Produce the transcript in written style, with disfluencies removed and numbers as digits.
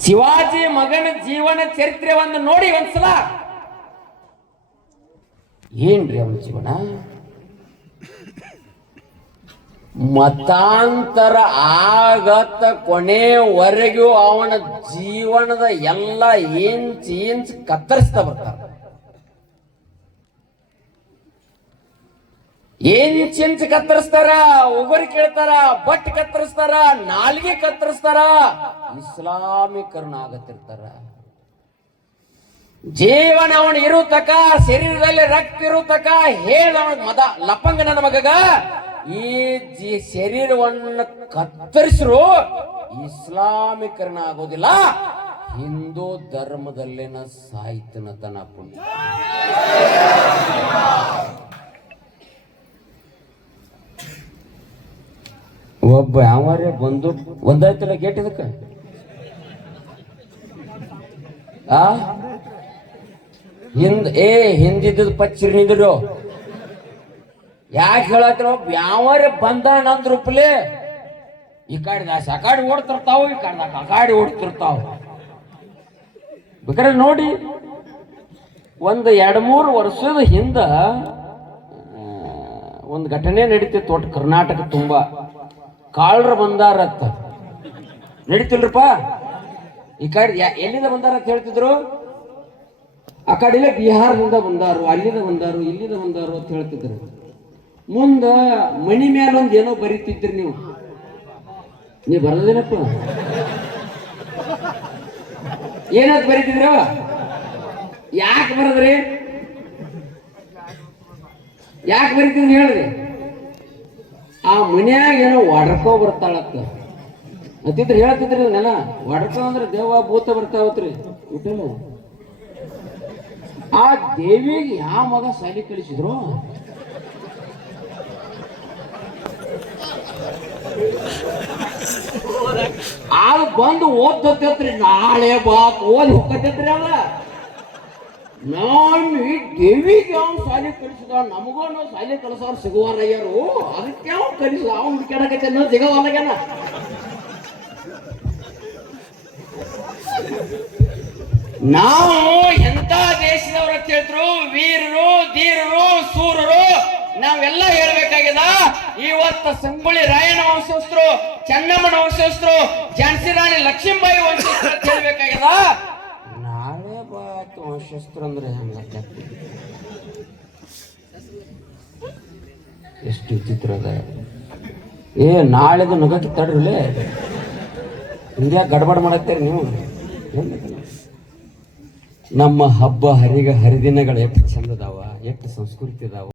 ಶಿವಾಜಿ ಮಗನ ಜೀವನ ಚರಿತ್ರೆ ಒಂದು ನೋಡಿ ಒಂದ್ಸಲ. ಏನ್ರಿ ಅವನ ಜೀವನ? ಮತಾಂತರ ಆಗತ್ತ ಕೊನೆವರೆಗೂ ಅವನ ಜೀವನದ ಎಲ್ಲ ಇಂಚ್ ಕತ್ತರಿಸ್ತಾ ಬರ್ತಾರ. ಇಂಚ್ ಕತ್ತರಿಸ್ತಾರ, ಉಗುರು ಕೇಳ್ತಾರ, ಬಟ್ ಕತ್ತರಿಸ್ತಾರ, ನಾಲ್ಗೆ ಕತ್ತರಿಸ್ತಾರ, ಇಸ್ಲಾಮಿಕರನ್ನ ಆಗತ್ತಿರ್ತಾರ. ಜೀವನ ಅವನು ಇರೋ ತಕ, ಶರೀರದಲ್ಲಿ ರಕ್ತ ಇರೋ ತಕ ಹೇಳ ಮದ ಲಪಂಗ ನನ್ನ ಮಗಗ ಈ ಶರೀರವನ್ನು ಕತ್ತರಿಸರು ಇಸ್ಲಾಮಿಕರನ್ನ ಆಗೋದಿಲ್ಲ, ಹಿಂದೂ ಧರ್ಮದಲ್ಲೇನ ಸಾಹಿತ್ಯನತನ ಪುಣ್ಯ. ಒಬ್ಬ ಯಾವಾರೇ ಬಂದು ಒಂದಾಯ್ತಲ್ಲ ಗೇಟ್ ಇದಕ್ಕೆ ಹಿಂದಿದ್ದ ಪಚ್ಚಿರ್ ನಿಂದ್ರು ಯಾಕೆ ಹೇಳತ್ರ ಯಾವಾರೇ ಬಂದ ನಂದ್ರೂಪಲೆ ಈ ಕಾಡಿ ದಾಸ ಆ ಕಾಡಿ ಓಡ್ತಿರ್ತಾವ, ಈ ಕಾಡ್ದಾಗ ಆ ಕಾಡಿ ಓಡ್ತಿರ್ತಾವ. ಬೇಕಾದ್ರೆ ನೋಡಿ, ಒಂದು 2-3 ವರ್ಷದ ಹಿಂದ ಒಂದು ಘಟನೆ ನಡೀತಿತ್ತು ಒಟ್ಟು ಕರ್ನಾಟಕ ತುಂಬಾ. ಕಾಳ್ರ ಬಂದಾರತ್ತ ನಡೀತಿಲ್ರಪ್ಪ. ಈ ಕಡೆ ಎಲ್ಲಿಂದ ಬಂದಾರ ಅಂತ ಹೇಳ್ತಿದ್ರು, ಆ ಕಡೆ ಬಿಹಾರದಿಂದ ಬಂದಾರು, ಅಲ್ಲಿಂದ ಬಂದಾರು, ಇಲ್ಲಿಂದ ಬಂದಾರು ಅಂತ ಹೇಳ್ತಿದ್ರು. ಮುಂದ ಮಣಿ ಮ್ಯಾಲ ಒಂದ್ ಏನೋ ಬರೀತಿದ್ರಿ ನೀವು ಬರದೇನಪ್ಪ, ಏನಂತ ಬರೀತಿದ್ರ? ಯಾಕೆ ಬರದ್ರಿ? ಯಾಕೆ ಬರೀತಿದ್ರಿ ಹೇಳ್ರಿ? ಆ ಮನ್ಯಾಗ ಏನೋ ಒಡ್ಕೋ ಬರ್ತಾಳತ್ತ ಅಂತಿದ್ರು, ಹೇಳ್ತಿದ್ರಿ ನೆಲ. ಒಡ್ಕೋ ಅಂದ್ರೆ ದೇವ ಭೂತ ಬರ್ತಾವತ್ರಿ ಬಿಟ್ಟಲ್ಲ. ಆ ದೇವಿಗೆ ಯಾವ ಮಗ ಸಾಲಿ ಕಲಿಸಿದ್ರು? ಆಗ ಬಂದು ಓದ್ತತ್ರಿ, ನಾಳೆ ಬಾಕ್ ಓದಿ ಹೋಗತ್ರಿ. ಅಲ್ಲ ನಾನು ಈ ದೇವಿಗೆ ಅವ್ನು ಶಾಲೆ ಕಲಿಸಿದ, ನಮಗೂ ನಾವು ಶಾಲೆ ಕಲಿಸೋರು ಸಿಗುವಾರಯ್ಯಾರು, ಅದಕ್ಕೆ ಅವ್ನು ಕಲಿಸ ಅವ್ನು ಹುಡ್ಕಾಡಕೈತೆ ಅನ್ನೋ ಸಿಗವಲ್ಲಾಗ್ಯಾನ. ನಾವು ಎಂತ ದೇಶದವ್ರ ಹೇಳ್ರು, ವೀರರು, ಧೀರರು, ಸೂರರು ನಾವೆಲ್ಲ ಹೇಳ್ಬೇಕಾಗ್ಯದ. ಇವತ್ತ ಸಂಗೊಳ್ಳಿ ರಾಯಣ್ಣ ವಂಶಸ್ಥರು, ಚೆನ್ನಮ್ಮನ ವಂಶಸ್ಥರು, ಝಾನ್ಸಿ ರಾಣಿ ಲಕ್ಷ್ಮೀಬಾಯಿ ವಂಶಸ್ಥರು ಅಂತ ಹೇಳ್ಬೇಕಾಗ್ಯದ. ನಾಳೆ ಬಾತ್ ವಂಶಸ್ಥರು ಅಂದ್ರೆ ಹೆಂಗ? ಎಷ್ಟು ವಿಚಿತ್ರ ಅದ. ನಾಳೆದು ನಗಕ್ಕೆ ತಡ್ರಲೇ, ಹಿಂಗ್ಯಾಕೆ ಗಡಬಡ ಮಾಡತ್ತೀರಿ ನೀವು? ನಮ್ಮ ಹಬ್ಬ ಹರಿದಿನಗಳು ಎಷ್ಟು ಚಂದದಾವ, ಎಷ್ಟು ಸಂಸ್ಕೃತಿ ಅದಾವ.